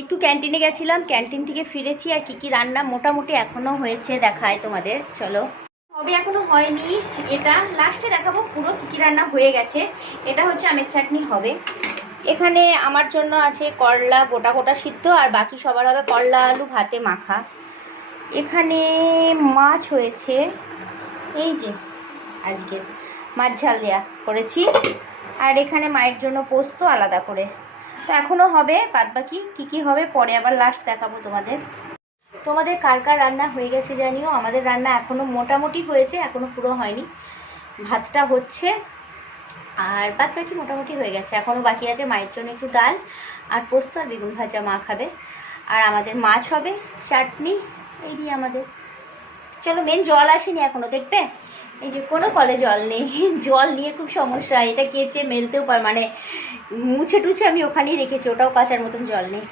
একটু ক্যান্টিনে গেছিলাম, ক্যান্টিন থেকে ফিরেছি। আর কি কি রান্না মোটামুটি এখনো হয়েছে দেখায় তোমাদের, চলো। হবে এখনো হয়নি, এটা লাস্টে দেখাবো পুরো কি কি রান্না হয়ে গেছে। এটা হচ্ছে আমের চাটনি হবে। এখানে আমার জন্য আছে করলা গোটা গোটা সিদ্ধ, আর বাকি সবার হবে করলা আলু ভাতে মাখা। এখানে মাছ হয়েছে, এই যে আজকে মাছ ঝাল দেওয়া করেছি। আর এখানে মায়ের জন্য পোস্ত আলাদা করে। তো এখনও হবে, বাদ বাকি কী কী হবে পরে আবার লাস্ট দেখাবো তোমাদের। তোমাদের কার কার রান্না হয়ে গেছে জানিও। আমাদের রান্না এখনও মোটামুটি হয়েছে, এখনও পুরো হয়নি। ভাতটা হচ্ছে আর বাদ বাকি মোটামুটি হয়ে গেছে। এখনও বাকি আছে মায়ের জন্য একটু ডাল আর পোস্ত আর বেগুন ভাজা মা খাবে। আর আমাদের মাছ হবে, চাটনি, এই দিয়ে আমাদের। চলো, মেন জল আসেনি এখনো, দেখবে এই যে কোনো কলে জল নেই। জল নিয়ে খুব সমস্যা, এটা কেচে মেলতেও পার মানে মুছে টুছে আমি ওখানেই রেখেছি, ওটাও কাচার মতন জল নেই।